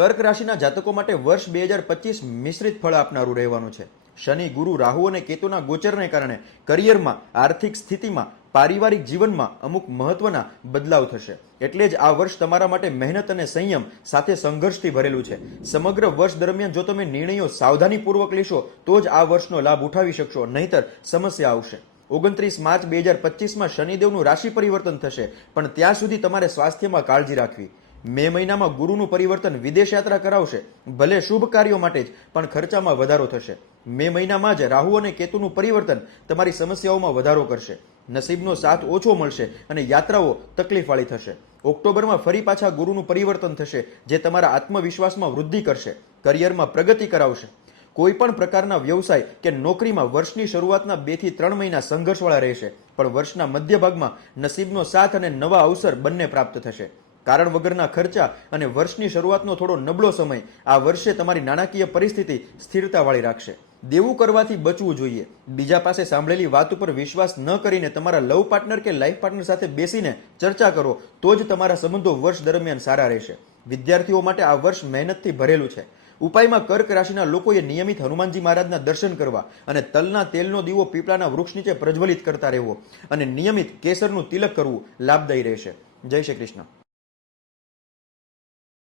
કર્ક રાશિના જાતકો માટે વર્ષ 2025 મિશ્રિત ફળ આપનારું રહેવાનું છે. શનિ, ગુરુ, રાહુ અને કેતુના ગોચરને કારણે કરિયરમાં, આર્થિક સ્થિતિમાં, પારિવારિક જીવનમાં અમુક મહત્વના બદલાવ થશે. એટલે જ આ વર્ષ તમારા માટે મહેનત અને સંયમ સાથે સંઘર્ષથી ભરેલું છે. સમગ્ર વર્ષ દરમિયાન જો તમે નિર્ણયો સાવધાનીપૂર્વક લેશો તો જ આ વર્ષનો લાભ ઉઠાવી શકશો, નહીતર સમસ્યા આવશે. 29 માર્ચ 2025માં શનિદેવનું રાશિ પરિવર્તન થશે, પણ ત્યાં સુધી તમારે સ્વાસ્થ્યમાં કાળજી રાખવી. મે મહિનામાં ગુરુનું પરિવર્તન વિદેશ યાત્રા કરાવશે. ભલે શુભ કાર્યો માટે જ, પણ ખર્ચામાં વધારો થશે. મે મહિનામાં જ રાહુ અને કેતુનું પરિવર્તન તમારી સમસ્યાઓમાં વધારો કરશે. નસીબનો સાથ ઓછો મળશે અને યાત્રાઓ તકલીફવાળી થશે. ઓક્ટોબરમાં ફરી પાછા ગુરુનું પરિવર્તન થશે, જે તમારા આત્મવિશ્વાસમાં વૃદ્ધિ કરશે, કરિયરમાં પ્રગતિ કરાવશે. કોઈ પણ પ્રકારના વ્યવસાય કે નોકરીમાં વર્ષની શરૂઆતના 2 થી 3 મહિના સંઘર્ષવાળા રહેશે, પણ વર્ષના મધ્ય ભાગમાં નસીબનો સાથ અને નવા અવસર બંને પ્રાપ્ત થશે. કારણ વગરના ખર્ચા અને વર્ષની શરૂઆતનો થોડો નબળો સમય આ વર્ષે તમારી નાણાકીય પરિસ્થિતિ સ્થિરતાવાળી રાખશે. દેવું કરવાથી બચવું જોઈએ. બીજા પાસે સાંભળેલી વાત ઉપર વિશ્વાસ ન કરીને તમારા લવ પાર્ટનર કે લાઈફ પાર્ટનર સાથે બેસીને ચર્ચા કરો તો જ તમારા સંબંધો વર્ષ દરમિયાન સારા રહેશે. વિદ્યાર્થીઓ માટે આ વર્ષ મહેનતથી ભરેલું છે. ઉપાયમાં કર્ક રાશિના લોકોએ નિયમિત હનુમાનજી મહારાજના દર્શન કરવા અને તલના તેલનો દીવો પીપળાના વૃક્ષ નીચે પ્રજ્વલિત કરતા રહેવો અને નિયમિત કેસરનું તિલક કરવું લાભદાયી રહેશે. જય શ્રી કૃષ્ણ.